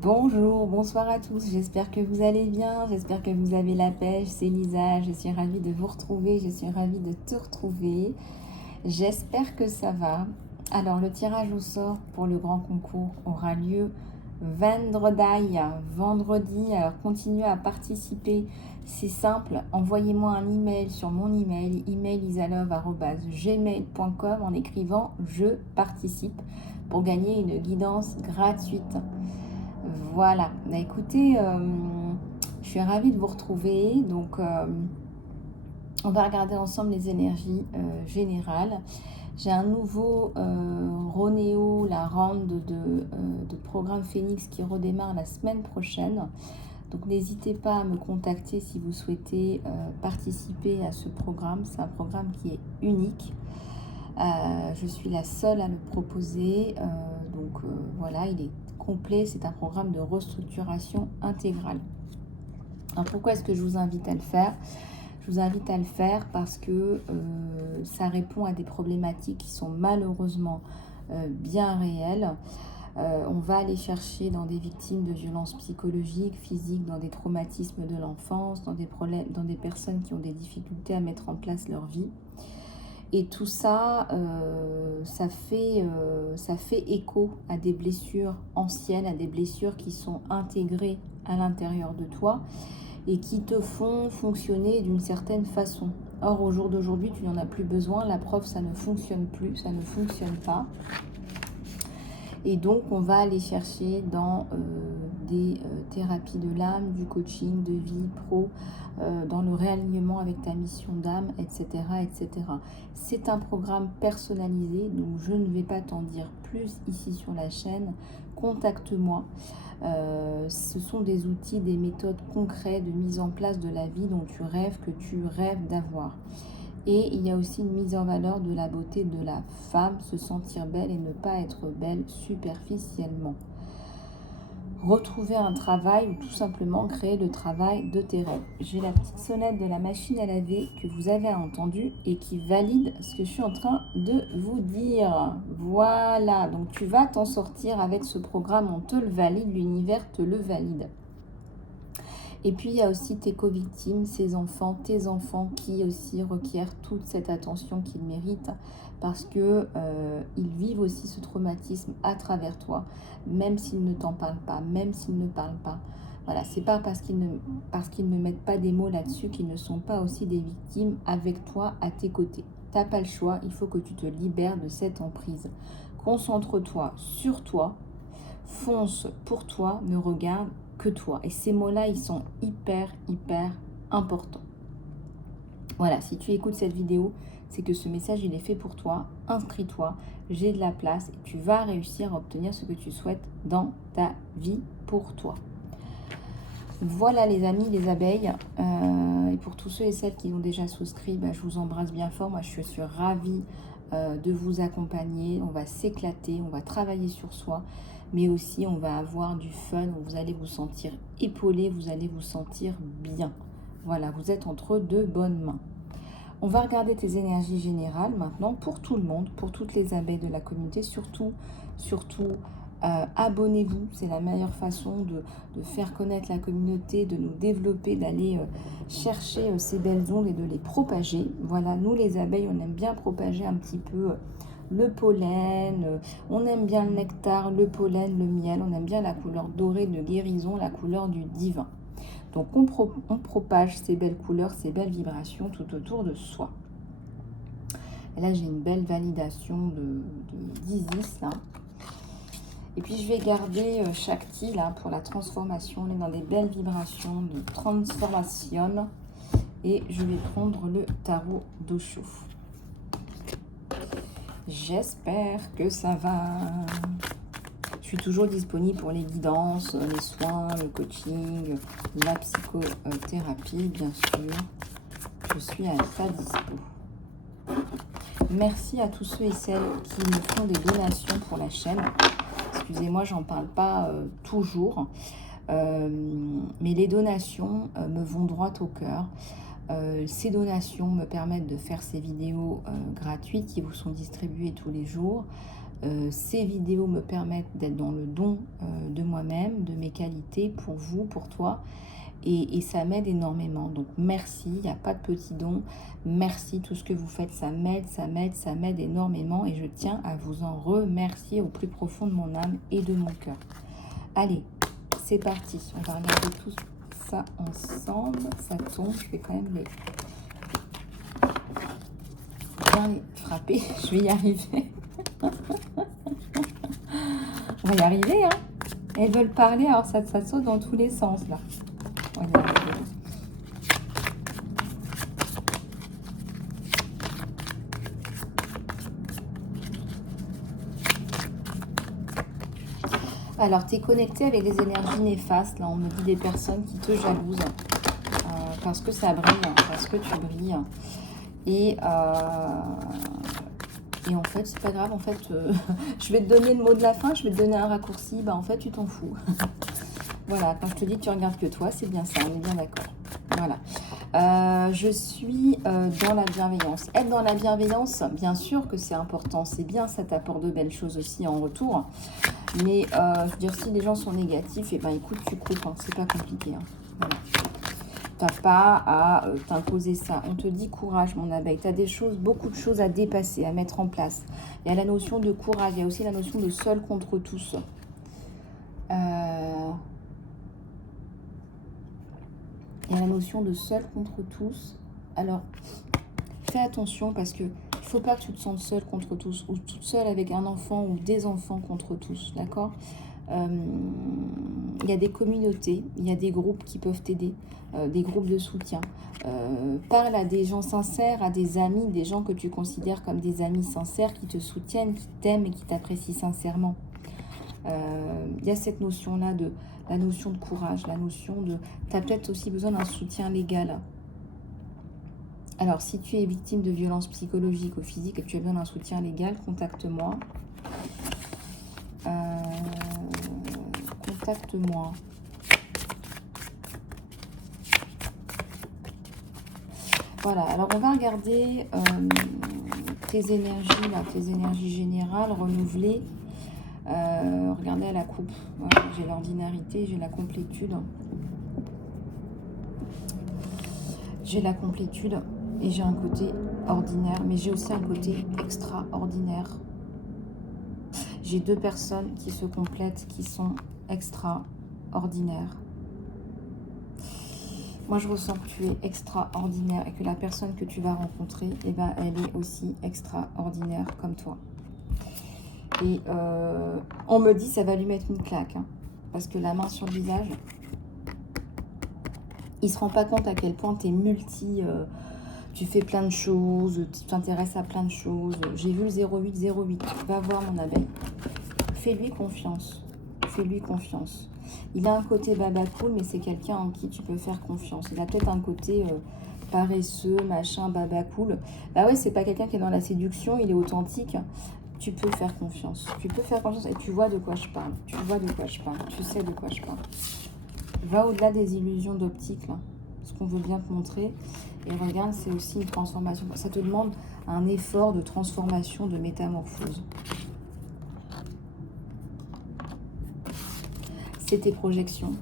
Bonjour, bonsoir à tous, j'espère que vous allez bien, j'espère que vous avez la pêche, c'est Lisa, je suis ravie de vous retrouver, je suis ravie de te retrouver, j'espère que ça va. Alors le tirage au sort pour le grand concours aura lieu vendredi, alors continuez à participer, c'est simple, envoyez-moi un email sur mon email, emailisalove@gmail.com en écrivant je participe pour gagner une guidance gratuite. Voilà, bah, écoutez, je suis ravie de vous retrouver. Donc, on va regarder ensemble les énergies générales. J'ai un nouveau Ronéo, la round de programme Phoenix qui redémarre la semaine prochaine. Donc, n'hésitez pas à me contacter si vous souhaitez participer à ce programme. C'est un programme qui est unique. Je suis la seule à le proposer. Voilà, il est complet. C'est un programme de restructuration intégrale. Alors pourquoi est-ce que je vous invite à le faire? Je vous invite à le faire parce que ça répond à des problématiques qui sont malheureusement bien réelles. On va aller chercher dans des victimes de violences psychologiques, physiques, dans des traumatismes de l'enfance, dans des personnes qui ont des difficultés à mettre en place leur vie. Et tout ça, ça fait écho à des blessures anciennes, à des blessures qui sont intégrées à l'intérieur de toi et qui te font fonctionner d'une certaine façon. Or, au jour d'aujourd'hui, tu n'en as plus besoin. La preuve, ça ne fonctionne plus, ça ne fonctionne pas. Et donc, on va aller chercher dans des thérapies de l'âme, du coaching, de vie pro, dans le réalignement avec ta mission d'âme, etc., etc. C'est un programme personnalisé, donc je ne vais pas t'en dire plus ici sur la chaîne. Contacte-moi. Ce sont des outils, des méthodes concrètes de mise en place de la vie dont tu rêves, que tu rêves d'avoir. Et il y a aussi une mise en valeur de la beauté de la femme, se sentir belle et ne pas être belle superficiellement. Retrouver un travail ou tout simplement créer le travail de tes rêves. J'ai la petite sonnette de la machine à laver que vous avez entendue et qui valide ce que je suis en train de vous dire. Voilà, donc tu vas t'en sortir avec ce programme, on te le valide, l'univers te le valide. Et puis, il y a aussi tes co-victimes, tes enfants qui aussi requièrent toute cette attention qu'ils méritent parce que ils vivent aussi ce traumatisme à travers toi, même s'ils ne t'en parlent pas, même s'ils ne parlent pas. Voilà, c'est pas parce qu'ils ne mettent pas des mots là-dessus qu'ils ne sont pas aussi des victimes avec toi, à tes côtés. T'as pas le choix, il faut que tu te libères de cette emprise. Concentre-toi sur toi, fonce pour toi, ne regarde que toi. Et ces mots-là, ils sont hyper importants. Voilà, si tu écoutes cette vidéo, c'est que ce message, il est fait pour toi. Inscris-toi, j'ai de la place et tu vas réussir à obtenir ce que tu souhaites dans ta vie pour toi. Voilà les amis, les abeilles. Et pour tous ceux et celles qui ont déjà souscrit, je vous embrasse bien fort. Moi, je suis ravie de vous accompagner. On va s'éclater, on va travailler sur soi. Mais aussi, on va avoir du fun. Vous allez vous sentir épaulé, vous allez vous sentir bien. Voilà, vous êtes entre de bonnes mains. On va regarder tes énergies générales maintenant pour tout le monde, pour toutes les abeilles de la communauté. Surtout, abonnez-vous. C'est la meilleure façon de faire connaître la communauté, de nous développer, d'aller chercher ces belles ondes et de les propager. Voilà, nous les abeilles, on aime bien propager un petit peu le pollen, on aime bien le nectar, le pollen, le miel, on aime bien la couleur dorée de guérison, la couleur du divin. Donc on propage ces belles couleurs, ces belles vibrations tout autour de soi. Et là j'ai une belle validation d'Isis là. Et puis je vais garder Shakti là pour la transformation. On est dans des belles vibrations de transformation. Et je vais prendre le tarot d'Osho. J'espère que ça va. Je suis toujours disponible pour les guidances, les soins, le coaching, la psychothérapie, bien sûr. Je suis à ta dispo. Merci à tous ceux et celles qui me font des donations pour la chaîne. Excusez-moi, j'en parle pas toujours. Mais les donations me vont droit au cœur. Ces donations me permettent de faire ces vidéos gratuites qui vous sont distribuées tous les jours. Ces vidéos me permettent d'être dans le don de moi. moi-même, de mes qualités pour vous, pour toi. Et ça m'aide énormément. Donc merci, il n'y a pas de petits dons. Merci, tout ce que vous faites, ça m'aide énormément. Et je tiens à vous en remercier au plus profond de mon âme et de mon cœur. Allez, c'est parti. On va regarder tout ça ensemble. Ça tombe, je vais quand même les frapper. Je vais y arriver. On va y arriver, hein. Elles veulent parler, alors ça saute dans tous les sens, là. On va y arriver. Alors, tu es connecté avec des énergies néfastes. Là, on me dit des personnes qui te jalousent parce que ça brille, parce que tu brilles. Et en fait, c'est pas grave. En fait, je vais te donner le mot de la fin. Je vais te donner un raccourci. Bah, en fait, tu t'en fous. Voilà, quand je te dis que tu regardes que toi, c'est bien ça. On est bien d'accord. Voilà. Je suis dans la bienveillance. Être dans la bienveillance, bien sûr que c'est important. C'est bien, ça t'apporte de belles choses aussi en retour. Mais je veux dire, si les gens sont négatifs, et ben écoute, tu coupes, hein, c'est pas compliqué. Hein. Voilà. T'as pas à t'imposer ça. On te dit courage, mon abeille. Tu as des choses, beaucoup de choses à dépasser, à mettre en place. Il y a la notion de courage, il y a aussi la notion de seul contre tous. Il y a la notion de seul contre tous. Alors, fais attention parce que il ne faut pas que tu te sentes seule contre tous ou toute seule avec un enfant ou des enfants contre tous, d'accord? Il y a des communautés, il y a des groupes qui peuvent t'aider, des groupes de soutien. Parle à des gens sincères, à des amis, des gens que tu considères comme des amis sincères qui te soutiennent, qui t'aiment et qui t'apprécient sincèrement. Il y a cette notion-là de la notion de courage, la notion de... Tu as peut-être aussi besoin d'un soutien légal. Alors, si tu es victime de violences psychologiques ou physiques et que tu as besoin d'un soutien légal, contacte-moi. Contacte-moi. Voilà, alors on va regarder tes énergies, là, tes énergies générales, renouvelées. Regardez à la coupe. Voilà, j'ai l'ordinarité, j'ai la complétude. J'ai la complétude. Et j'ai un côté ordinaire, mais j'ai aussi un côté extraordinaire. J'ai deux personnes qui se complètent, qui sont extraordinaires. Moi, je ressens que tu es extraordinaire et que la personne que tu vas rencontrer, eh ben, elle est aussi extraordinaire comme toi. Et on me dit ça va lui mettre une claque, hein, parce que la main sur le visage, il ne se rend pas compte à quel point tu es multi... tu fais plein de choses, tu t'intéresses à plein de choses. J'ai vu le 0808. Va voir mon abeille. Fais-lui confiance. Fais-lui confiance. Il a un côté baba cool, mais c'est quelqu'un en qui tu peux faire confiance. Il a peut-être un côté paresseux, machin, baba cool. Bah ouais, c'est pas quelqu'un qui est dans la séduction, il est authentique. Tu peux faire confiance. Tu peux faire confiance et tu vois de quoi je parle. Tu vois de quoi je parle. Tu sais de quoi je parle. Va au-delà des illusions d'optique, là. Ce qu'on veut bien te montrer. Et regarde, c'est aussi une transformation. Ça te demande un effort de transformation, de métamorphose. C'est tes projections.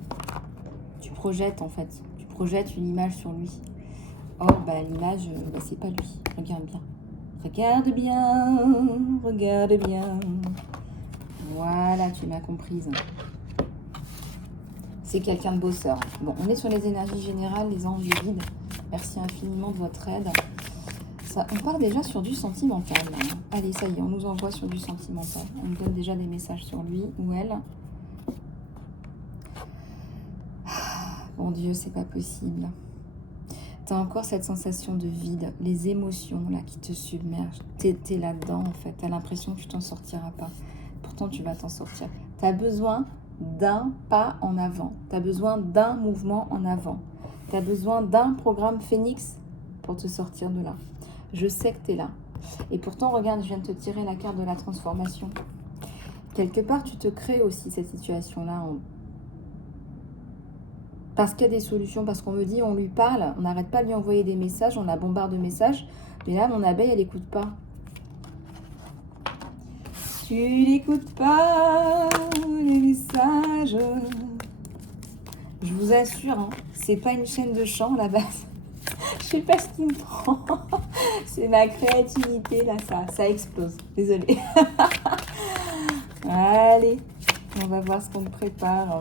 Tu projettes, en fait. Tu projettes une image sur lui. Or, bah, l'image, bah, c'est pas lui. Regarde bien. Regarde bien. Regarde bien. Voilà, tu m'as comprise. C'est quelqu'un de bosseur. Bon, on est sur les énergies générales, les anges du vide. Merci infiniment de votre aide. Ça, on part déjà sur du sentimental. Là. Allez, ça y est, on nous envoie sur du sentimental. On nous donne déjà des messages sur lui ou elle. Mon Dieu, c'est pas possible. Tu as encore cette sensation de vide, les émotions là qui te submergent. Tu es là-dedans en fait. Tu as l'impression que tu t'en sortiras pas. Pourtant, tu vas t'en sortir. Tu as besoin d'un pas en avant. Tu as besoin d'un mouvement en avant. Tu as besoin d'un programme Phénix pour te sortir de là. Je sais que tu es là. Et pourtant, regarde, je viens de te tirer la carte de la transformation. Quelque part, tu te crées aussi cette situation-là. Parce qu'il y a des solutions, parce qu'on me dit, on lui parle, on n'arrête pas de lui envoyer des messages, on la bombarde de messages. Mais là, mon abeille, elle n'écoute pas. Tu n'écoutes pas les messages. Je vous assure, hein, c'est pas une chaîne de chant à la base. Je sais pas ce qui me prend. C'est ma créativité, là, ça explose. Désolée. Allez, on va voir ce qu'on me prépare.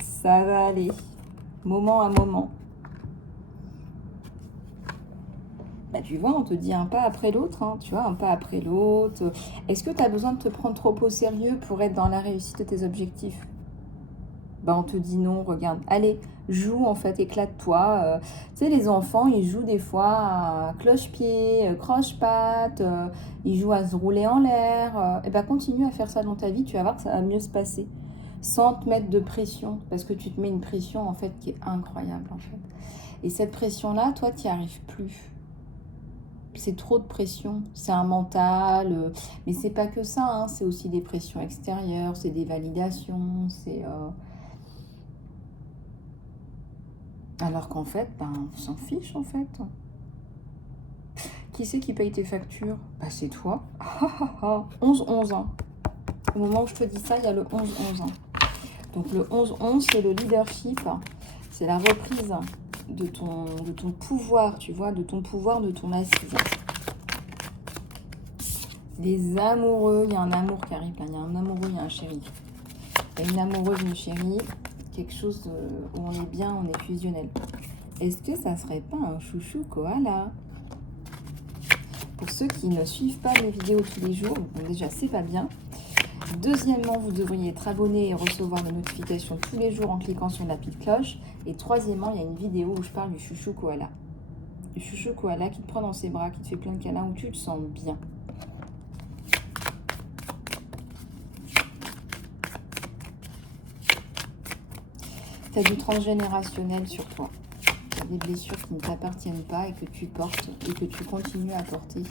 Ça va aller. Moment à moment. Bah, tu vois, on te dit un pas après l'autre, hein, tu vois, un pas après l'autre. Est-ce que tu as besoin de te prendre trop au sérieux pour être dans la réussite de tes objectifs? Bah, on te dit non, regarde. Allez, joue en fait, éclate-toi. Tu sais, les enfants, ils jouent des fois à cloche-pied, croche-patte, ils jouent à se rouler en l'air. Et bah, continue à faire ça dans ta vie, tu vas voir que ça va mieux se passer. Sans te mettre de pression, parce que tu te mets une pression en fait qui est incroyable en fait. Et cette pression-là, toi, tu n'y arrives plus. C'est trop de pression, c'est un mental, mais c'est pas que ça, hein, c'est aussi des pressions extérieures, c'est des validations, c'est... Alors qu'en fait, ben, on s'en fiche en fait. Qui c'est qui paye tes factures? Bah c'est toi. 11-11, hein. Au moment où je te dis ça, il y a le 11-11. Hein. Donc le 11-11, c'est le leadership, c'est la reprise de ton pouvoir, tu vois, de ton pouvoir, de ton assise. Les amoureux, il y a un amour qui arrive là, il y a un amoureux, il y a un chéri. Il y a une amoureuse, une chérie, quelque chose où on est bien, on est fusionnel. Est-ce que ça serait pas un chouchou koala? Pour ceux qui ne suivent pas mes vidéos tous les jours, bon déjà c'est pas bien. Deuxièmement, vous devriez être abonné et recevoir les notifications tous les jours en cliquant sur la petite cloche. Et troisièmement, il y a une vidéo où je parle du chouchou koala. Du chouchou koala qui te prend dans ses bras, qui te fait plein de câlins, où tu te sens bien. Tu as du transgénérationnel sur toi. Tu as des blessures qui ne t'appartiennent pas et que tu portes et que tu continues à porter.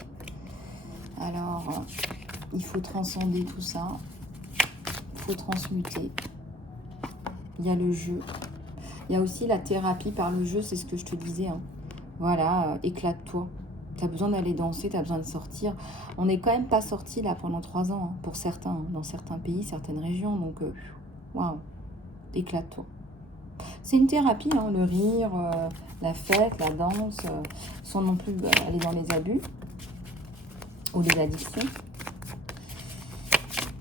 Alors, il faut transcender tout ça. Il faut transmuter. Il y a le jeu. Il y a aussi la thérapie par le jeu, c'est ce que je te disais. Hein. Voilà, éclate-toi. Tu as besoin d'aller danser, tu as besoin de sortir. On n'est quand même pas sorti là pendant 3 ans, hein, pour certains, hein, dans certains pays, certaines régions. Donc, waouh, éclate-toi. C'est une thérapie, hein, le rire, la fête, la danse, sans non plus aller dans les abus ou les addictions.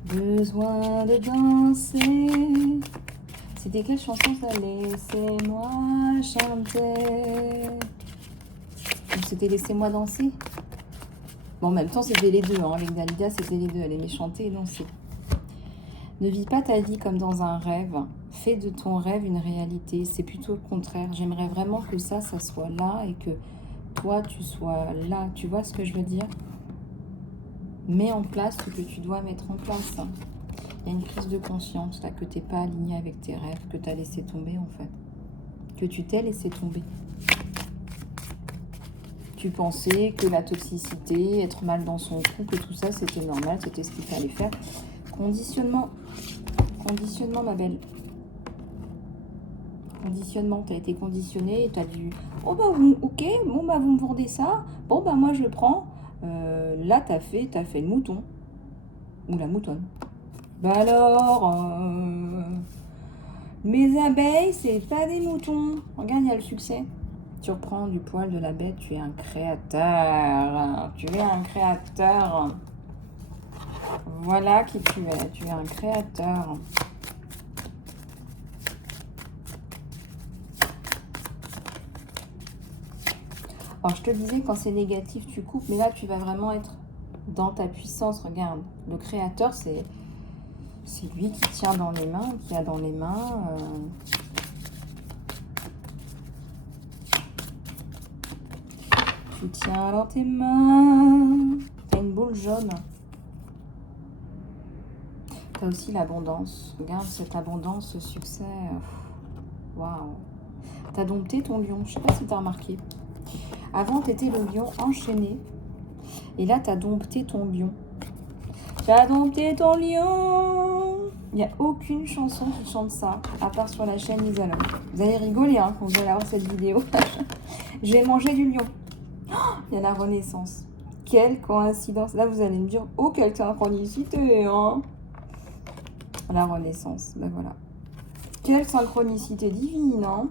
Besoin de danser. C'était quelle chanson ça? Laissez-moi chanter. Ou c'était Laissez-moi danser? Bon, en même temps, c'était les deux. Hein. Avec Dalida, c'était les deux. Elle aimait chanter et danser. Ne vis pas ta vie comme dans un rêve. Fais de ton rêve une réalité. C'est plutôt le contraire. J'aimerais vraiment que ça soit là et que toi, tu sois là. Tu vois ce que je veux dire? Mets en place ce que tu dois mettre en place. Il y a une prise de conscience là, que tu n'es pas aligné avec tes rêves, que tu as laissé tomber en fait. Que tu t'es laissé tomber. Tu pensais que la toxicité, être mal dans son couple, tout ça, c'était normal, c'était ce qu'il fallait faire. Conditionnement. Conditionnement, ma belle. Conditionnement, tu as été conditionné et tu as dû... Oh bah ok, bon bah vous me vendez ça. Bon bah moi je prends. Là, tu as fait le mouton. Ou la moutonne. Bah alors, mes abeilles, c'est pas des moutons. Regarde, il y a le succès. Tu reprends du poil de la bête, tu es un créateur. Tu es un créateur. Voilà qui tu es. Tu es un créateur. Alors, je te disais, quand c'est négatif, tu coupes. Mais là, tu vas vraiment être dans ta puissance. Regarde, le créateur, c'est lui qui tient dans les mains, qui a dans les mains. Tu tiens dans tes mains. Tu as une boule jaune. Tu as aussi l'abondance. Regarde cette abondance, ce succès. Waouh. Tu as dompté ton lion. Je ne sais pas si tu as remarqué. Avant, tu étais le lion enchaîné. Et là, tu as dompté ton lion. Tu as dompté ton lion. Il n'y a aucune chanson qui chante ça, à part sur la chaîne Isalon. Vous allez rigoler hein, quand vous allez voir cette vidéo. J'ai mangé du lion. Oh, il y a la renaissance. Quelle coïncidence. Là, vous allez me dire, oh, quelle synchronicité. Hein. La renaissance, ben voilà. Quelle synchronicité divine, hein?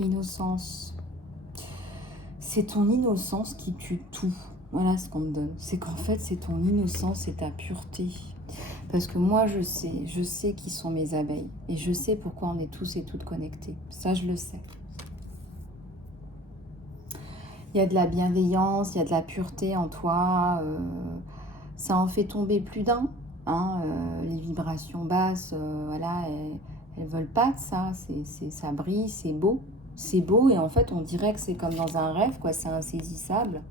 Innocence. C'est ton innocence qui tue tout. Voilà ce qu'on me donne. C'est qu'en fait, c'est ton innocence et ta pureté. Parce que moi, je sais qui sont mes abeilles. Et je sais pourquoi on est tous et toutes connectés. Ça, je le sais. Il y a de la bienveillance, il y a de la pureté en toi. Ça en fait tomber plus d'un. Hein, les vibrations basses, voilà, elles veulent pas de ça. Ça brille, c'est beau. C'est beau et en fait, on dirait que c'est comme dans un rêve, quoi. C'est insaisissable.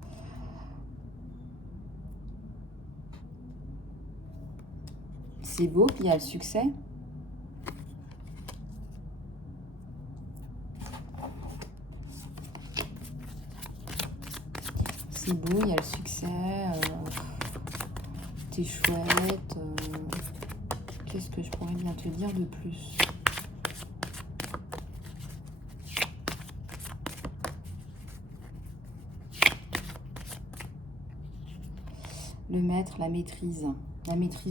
C'est beau, puis il y a le succès. C'est beau, il y a le succès. T'es chouette. Qu'est-ce que je pourrais bien te dire de plus? Le maître, la maîtrise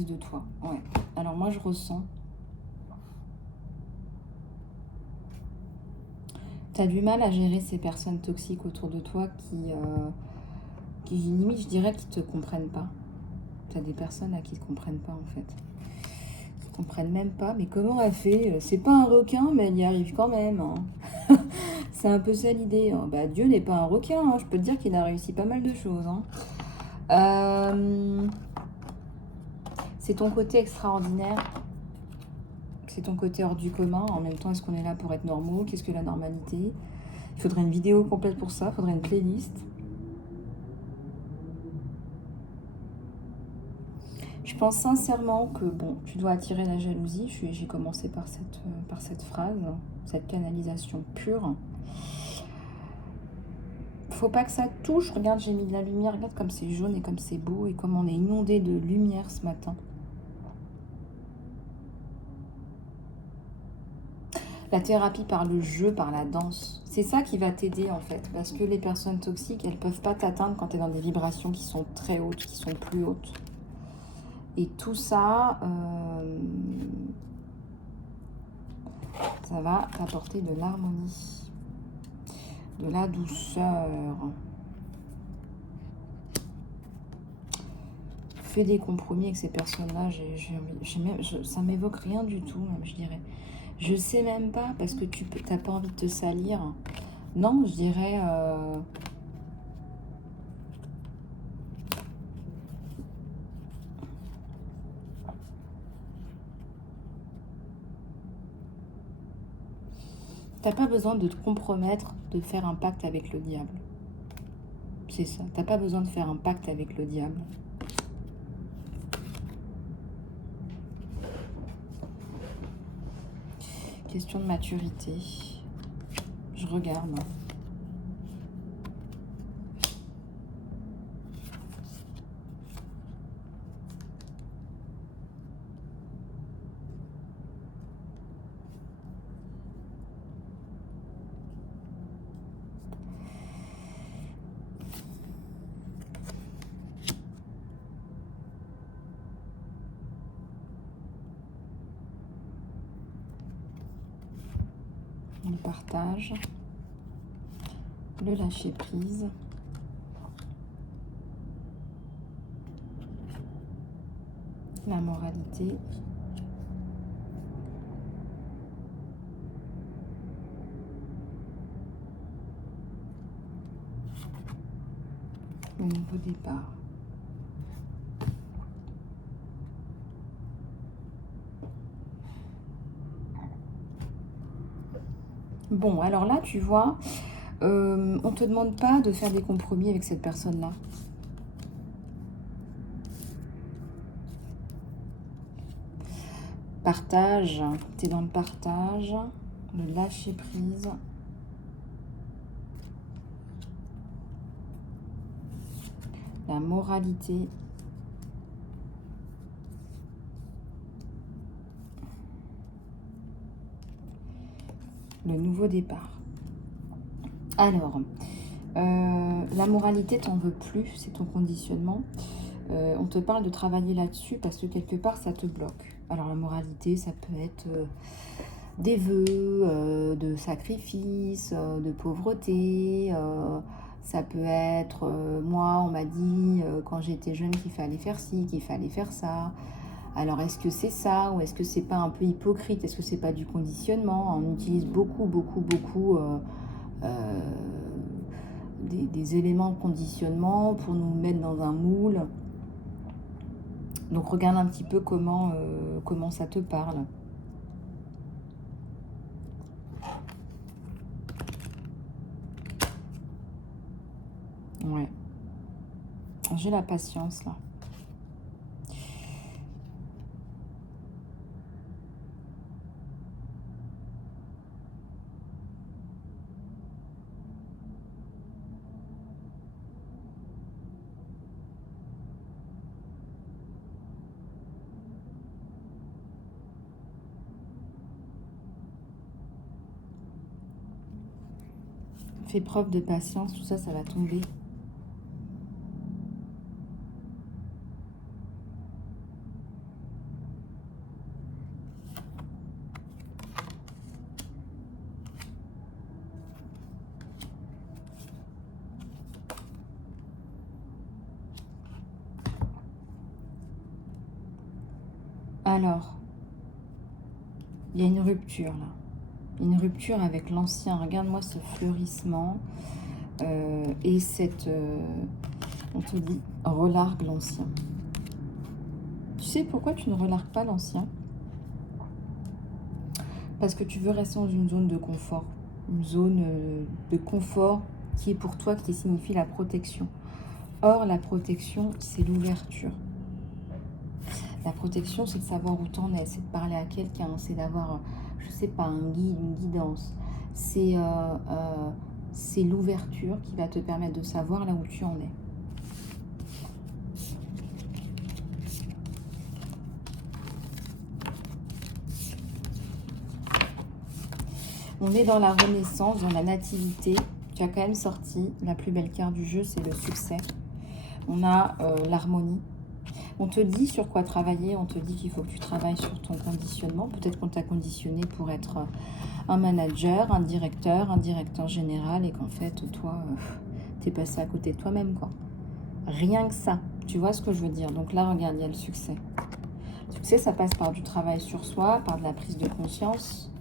de toi. Ouais. Alors moi, je ressens. Tu as du mal à gérer ces personnes toxiques autour de toi qui limite, je dirais, qui te comprennent pas. Tu as des personnes là qui te comprennent pas, en fait. Qui comprennent même pas. Mais comment elle fait? C'est pas un requin, mais elle y arrive quand même. Hein. C'est un peu ça l'idée. Hein. Bah, Dieu n'est pas un requin. Hein. Je peux te dire qu'il a réussi pas mal de choses. Hein. C'est ton côté extraordinaire. C'est ton côté hors du commun. En même temps, est-ce qu'on est là pour être normaux? Qu'est-ce que la normalité? Il faudrait une vidéo complète pour ça. Il faudrait une playlist. Je pense sincèrement que, bon, tu dois attirer la jalousie. J'ai commencé par cette phrase, cette canalisation pure. Faut pas que ça touche. Regarde, j'ai mis de la lumière. Regarde comme c'est jaune et comme c'est beau et comme on est inondé de lumière ce matin. La thérapie par le jeu, par la danse. C'est ça qui va t'aider en fait. Parce que les personnes toxiques, elles peuvent pas t'atteindre quand tu es dans des vibrations qui sont très hautes, qui sont plus hautes. Et tout ça, ça va t'apporter de l'harmonie, de la douceur. Fais des compromis avec ces personnes-là. Ça m'évoque rien du tout, même, je dirais. Je sais même pas, parce que tu n'as pas envie de te salir. Non, je dirais... T'as pas besoin de te compromettre, de faire un pacte avec le diable. C'est ça. T'as pas besoin de faire un pacte avec le diable. Question de maturité. Je regarde. Le partage, le lâcher prise, la moralité, le nouveau départ. Bon, alors là, tu vois, on ne te demande pas de faire des compromis avec cette personne-là. Partage, tu es dans le partage, le lâcher prise. La moralité. Le nouveau départ. Alors, la moralité, t'en veux plus, c'est ton conditionnement. On te parle de travailler là-dessus parce que quelque part, ça te bloque. Alors, la moralité, ça peut être des vœux, de sacrifice, de pauvreté. Ça peut être, moi, on m'a dit quand j'étais jeune qu'il fallait faire ci, qu'il fallait faire ça. Alors, est-ce que c'est ça ou est-ce que c'est pas un peu hypocrite? Est-ce que c'est pas du conditionnement? On utilise beaucoup des éléments de conditionnement pour nous mettre dans un moule. Donc, regarde un petit peu comment ça te parle. Ouais. J'ai la patience, là. Fais preuve de patience, tout ça, ça va tomber. Alors, il y a une rupture, là. Une rupture avec l'ancien. Regarde-moi ce fleurissement. Et cette... on te dit, relargue l'ancien. Tu sais pourquoi tu ne relargues pas l'ancien? Parce que tu veux rester dans une zone de confort. Une zone de confort qui est pour toi, qui signifie la protection. Or, la protection, c'est l'ouverture. La protection, c'est de savoir où t'en es, c'est de parler à quelqu'un, c'est d'avoir, je sais pas, un guide, une guidance. C'est l'ouverture qui va te permettre de savoir là où tu en es. On est dans la renaissance, dans la nativité. Tu as quand même sorti la plus belle carte du jeu, c'est le succès. On a l'harmonie. On te dit sur quoi travailler, on te dit qu'il faut que tu travailles sur ton conditionnement. Peut-être qu'on t'a conditionné pour être un manager, un directeur général et qu'en fait, toi, t'es passé à côté de toi-même, quoi. Rien que ça, tu vois ce que je veux dire. Donc là, regarde, il y a le succès. Le succès, ça passe par du travail sur soi, par de la prise de conscience.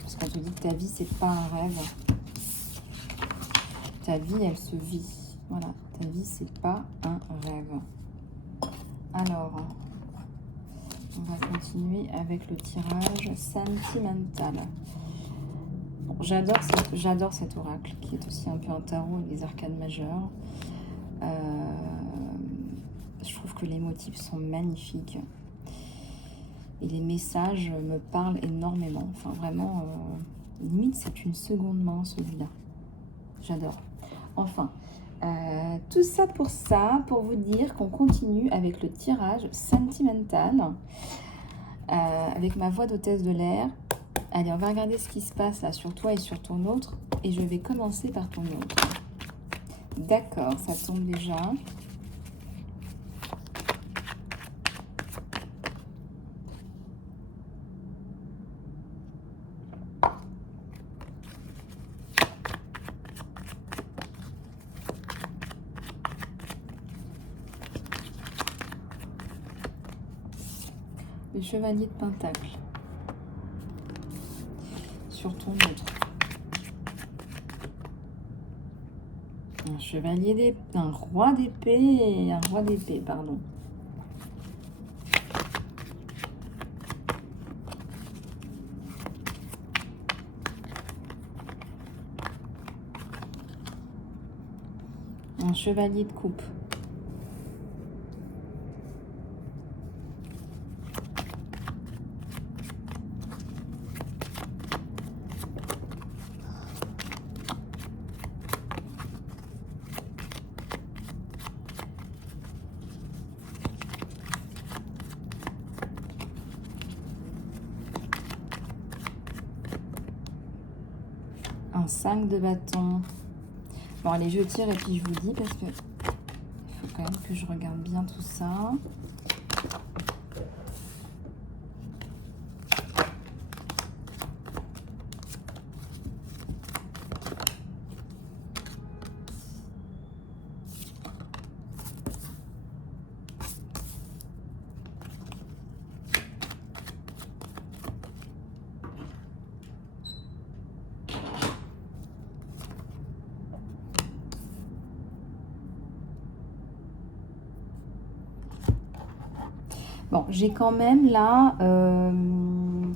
Parce qu'on te dit que ta vie, c'est pas un rêve. Ta vie, elle se vit. Voilà, ta vie, c'est pas un rêve. Alors, on va continuer avec le tirage sentimental. Bon, j'adore cet oracle, qui est aussi un peu un tarot avec des arcanes majeures. Je trouve que les motifs sont magnifiques. Et les messages me parlent énormément. Enfin, vraiment, limite, c'est une seconde main, celui-là. J'adore. Enfin, tout ça, pour vous dire qu'on continue avec le tirage sentimental, avec ma voix d'hôtesse de l'air. Allez, on va regarder ce qui se passe là sur toi et sur ton autre. Et je vais commencer par ton autre. D'accord, ça tombe déjà. Le chevalier de Pentacle. Sur ton autre. Un chevalier d'épée, un roi d'épée, pardon. Un chevalier de coupe. Un 5 de bâton. Bon, allez, je tire et puis je vous dis parce que il faut quand même que je regarde bien tout ça. Bon, j'ai quand même là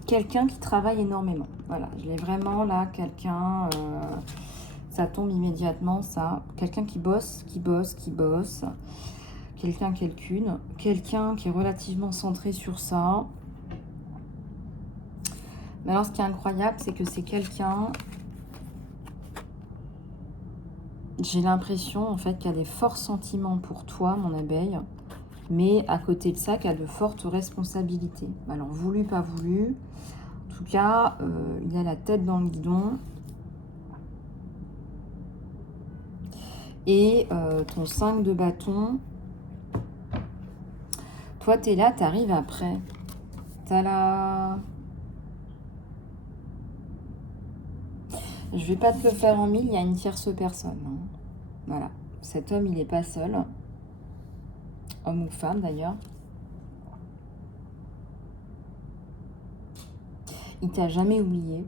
quelqu'un qui travaille énormément. Voilà, je l'ai vraiment là, quelqu'un, ça tombe immédiatement, ça. Quelqu'un qui bosse, qui bosse, qui bosse. Quelqu'un, quelqu'un qui est relativement centré sur ça. Mais alors, ce qui est incroyable, c'est que c'est quelqu'un... J'ai l'impression, en fait, qu'il y a des forts sentiments pour toi, mon abeille. Mais à côté de ça, qu'il y a de fortes responsabilités. Alors, voulu, pas voulu. En tout cas, il a la tête dans le guidon. Et ton 5 de bâton, toi, tu es là, tu arrives après. Tu as la... Je vais pas te le faire en mille, il y a une tierce personne. Hein. Voilà. Cet homme, il n'est pas seul. Homme ou femme, d'ailleurs. Il t'a jamais oublié.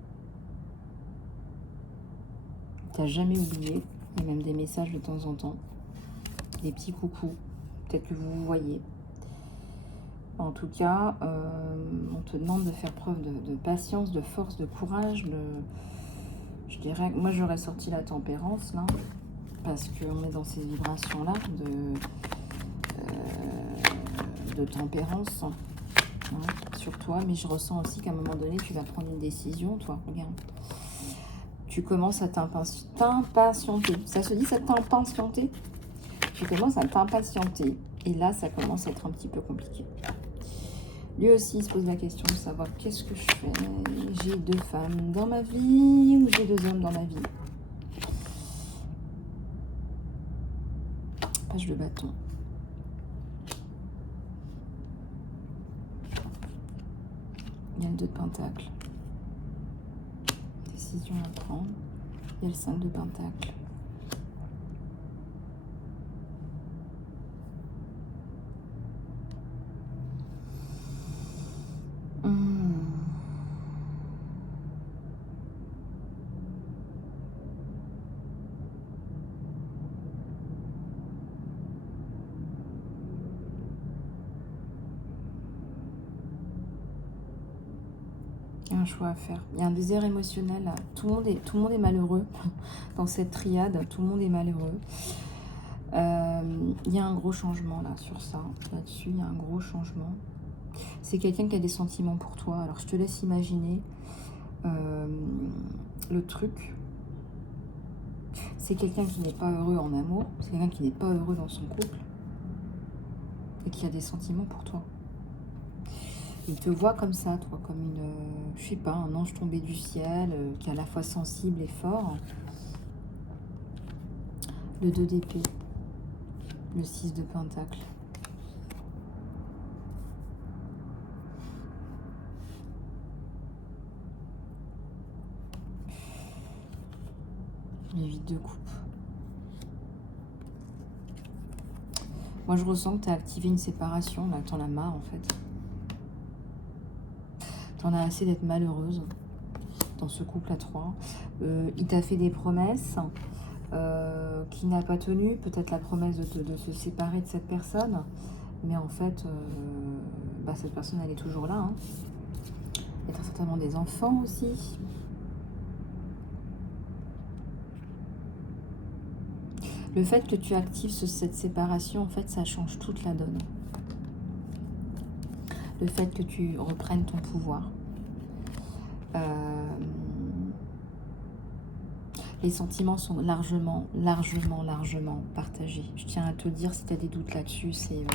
Il t'a jamais oublié. Il y a même des messages de temps en temps. Des petits coucous. Peut-être que vous vous voyez. En tout cas, on te demande de faire preuve de patience, de force, de courage. Je dirais, moi j'aurais sorti la tempérance là, parce qu'on est dans ces vibrations-là de tempérance hein, sur toi. Mais je ressens aussi qu'à un moment donné, tu vas prendre une décision, toi. Regarde. Tu commences à t'impatienter. Ça se dit, ça t'impatienter? Tu commences à t'impatienter. Et là, ça commence à être un petit peu compliqué. Lui aussi, il se pose la question de savoir qu'est-ce que je fais. J'ai 2 femmes dans ma vie ou j'ai 2 hommes dans ma vie? Page de bâton. Il y a le 2 de pentacle. Décision à prendre. Il y a le 5 de pentacle. Un choix à faire. Il y a un désert émotionnel là. Tout le monde est malheureux dans cette triade. Tout le monde est malheureux. Il y a un gros changement là sur ça. Là-dessus, il y a un gros changement. C'est quelqu'un qui a des sentiments pour toi. Alors, je te laisse imaginer le truc. C'est quelqu'un qui n'est pas heureux en amour. C'est quelqu'un qui n'est pas heureux dans son couple. Et qui a des sentiments pour toi. Il te voit comme ça, toi, comme une, je sais pas, un ange tombé du ciel, qui est à la fois sensible et fort. Le 2 d'épée, le 6 de pentacle. Le 8 de coupe. Moi, je ressens que tu as activé une séparation, là, t'en as marre, en fait. T'en as assez d'être malheureuse dans ce couple à 3. Il t'a fait des promesses qu'il n'a pas tenues. Peut-être la promesse de se séparer de cette personne. Mais en fait, cette personne, elle est toujours là. Hein. Il y a certainement des enfants aussi. Le fait que tu actives cette séparation, en fait, ça change toute la donne. Le fait que tu reprennes ton pouvoir. Les sentiments sont largement partagés. Je tiens à te dire, si tu as des doutes là-dessus, c'est...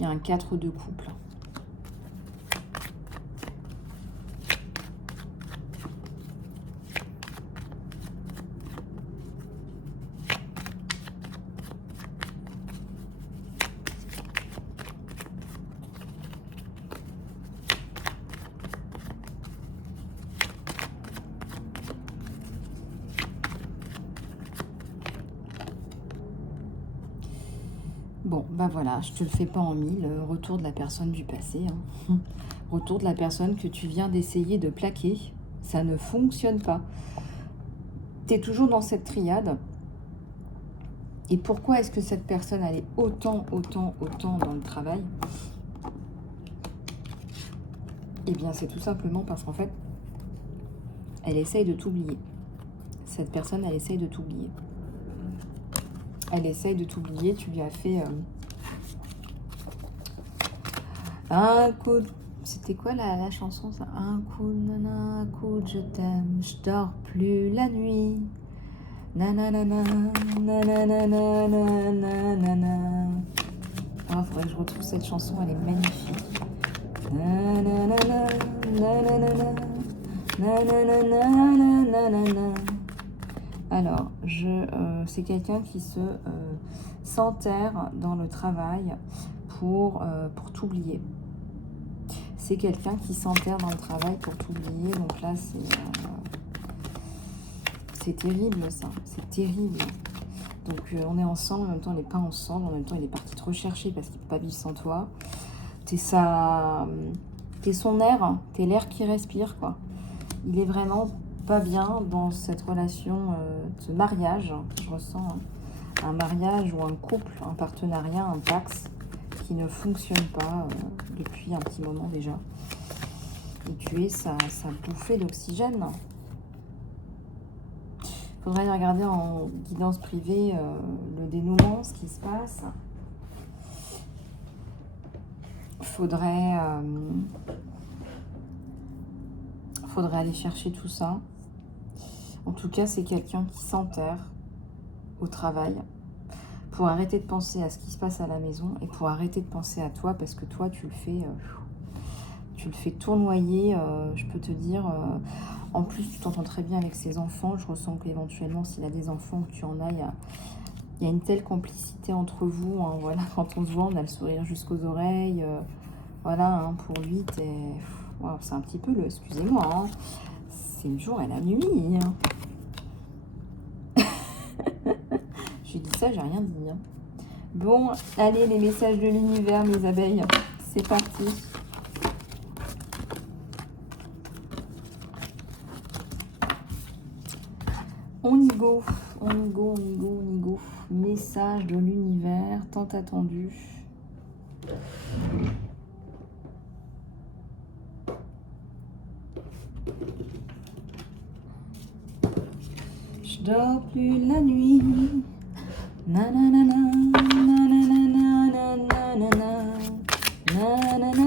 Il y a un 4 de couple. Bon, bah voilà, je te le fais pas en mille. Retour de la personne du passé. Hein. Retour de la personne que tu viens d'essayer de plaquer. Ça ne fonctionne pas. Tu es toujours dans cette triade. Et pourquoi est-ce que cette personne, elle est autant dans le travail? Eh bien, c'est tout simplement parce qu'en fait, elle essaye de t'oublier. Cette personne, elle essaye de t'oublier. Elle essaye de t'oublier. Tu lui as fait un coup de... C'était quoi la chanson, ça? Un coup de nana, un coup de je t'aime, je dors plus la nuit. Nanana, nanana, nanana. Ah, faudrait que je retrouve cette chanson, elle est magnifique. Nanana, nanana, nanana, nanana. Alors, c'est quelqu'un qui se s'enterre dans le travail pour t'oublier. C'est quelqu'un qui s'enterre dans le travail pour t'oublier. Donc là, c'est terrible, ça. C'est terrible. Donc, on est ensemble, en même temps, on n'est pas ensemble. En même temps, il est parti te rechercher parce qu'il ne peut pas vivre sans toi. T'es son air, hein. T'es l'air qui respire, quoi. Il est vraiment pas bien dans cette relation, ce mariage. Je ressens un mariage ou un couple, un partenariat, un pax qui ne fonctionne pas depuis un petit moment déjà. Et tu es sa bouffée d'oxygène. Il faudrait regarder en guidance privée le dénouement, ce qui se passe. Faudrait aller chercher tout ça. En tout cas, c'est quelqu'un qui s'enterre au travail pour arrêter de penser à ce qui se passe à la maison et pour arrêter de penser à toi, parce que toi, tu le fais tournoyer, je peux te dire. En plus, tu t'entends très bien avec ses enfants. Je ressens qu'éventuellement, s'il a des enfants, que tu en as, il y a une telle complicité entre vous. Hein, voilà, quand on se voit, on a le sourire jusqu'aux oreilles. Voilà, hein, pour lui, wow, c'est un petit peu le... Excusez-moi, hein, c'est le jour et la nuit. Hein. J'ai dit ça, j'ai rien dit. Hein. Bon, allez, les messages de l'univers, mes abeilles. C'est parti. On y go, on y go, on y go, on y go. Message de l'univers, tant attendu. Je dors plus la nuit. Nanana, nanana, nanana, nanana, nanana,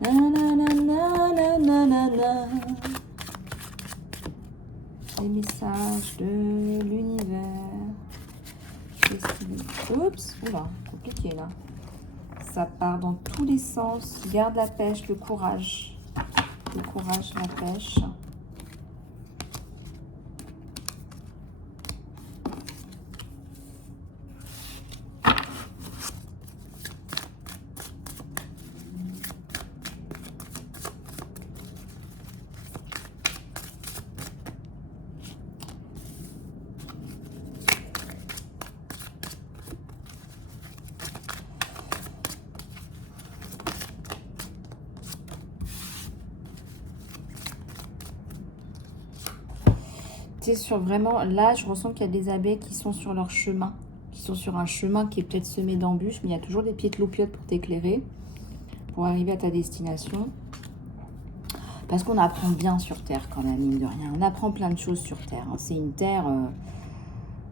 nanana, nanana. Les messages de l'univers. Oups, oula, compliqué là. Ça part dans tous les sens. Garde la pêche, le courage. Le courage, la pêche. Sur vraiment, là, je ressens qu'il y a des abeilles qui sont sur leur chemin, qui sont sur un chemin qui est peut-être semé d'embûches, mais il y a toujours des pieds de loupiote pour t'éclairer, pour arriver à ta destination. Parce qu'on apprend bien sur Terre quand même, mine de rien. On apprend plein de choses sur Terre. Hein. C'est une Terre,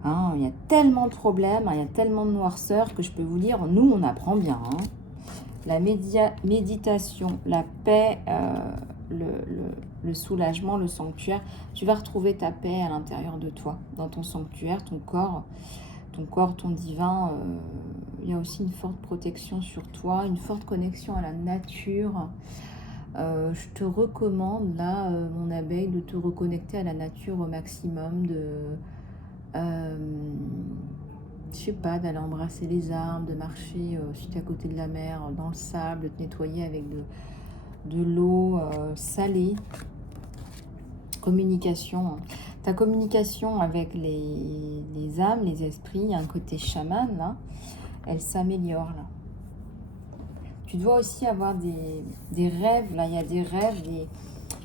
il y a tellement de problèmes, il y a tellement de noirceur que je peux vous dire, nous, on apprend bien. Hein. La méditation, la paix, le soulagement, le sanctuaire. Tu vas retrouver ta paix à l'intérieur de toi, dans ton sanctuaire, ton corps, ton divin, il y a aussi une forte protection sur toi, une forte connexion à la nature. Je te recommande là, mon abeille, de te reconnecter à la nature au maximum, euh, je sais pas, d'aller embrasser les arbres, de marcher si tu es à côté de la mer, dans le sable, de te nettoyer avec de l'eau salée. Communication. Ta communication avec les âmes, les esprits, il y a un côté chaman là, elle s'améliore là. Tu dois aussi avoir des rêves, là il y a des rêves,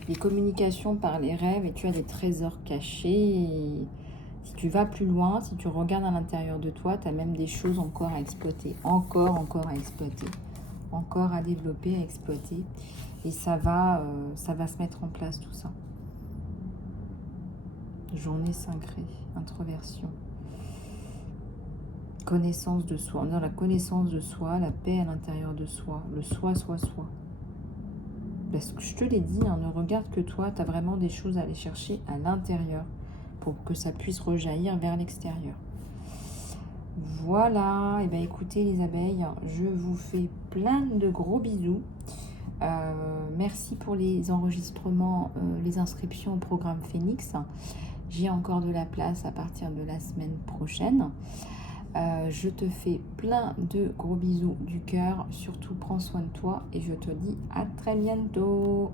des communications par les rêves et tu as des trésors cachés. Et si tu vas plus loin, si tu regardes à l'intérieur de toi, tu as même des choses encore à exploiter, encore à exploiter, encore à développer, à exploiter. Et ça va se mettre en place tout ça. Journée sacrée, introversion, connaissance de soi. On a la connaissance de soi, la paix à l'intérieur de soi, le soi. Parce que je te l'ai dit, hein, ne regarde que toi, tu as vraiment des choses à aller chercher à l'intérieur pour que ça puisse rejaillir vers l'extérieur. Voilà, et bien écoutez les abeilles, je vous fais plein de gros bisous. Merci pour les enregistrements, les inscriptions au programme Phoenix. J'ai encore de la place à partir de la semaine prochaine. Je te fais plein de gros bisous du cœur. Surtout, prends soin de toi et je te dis à très bientôt.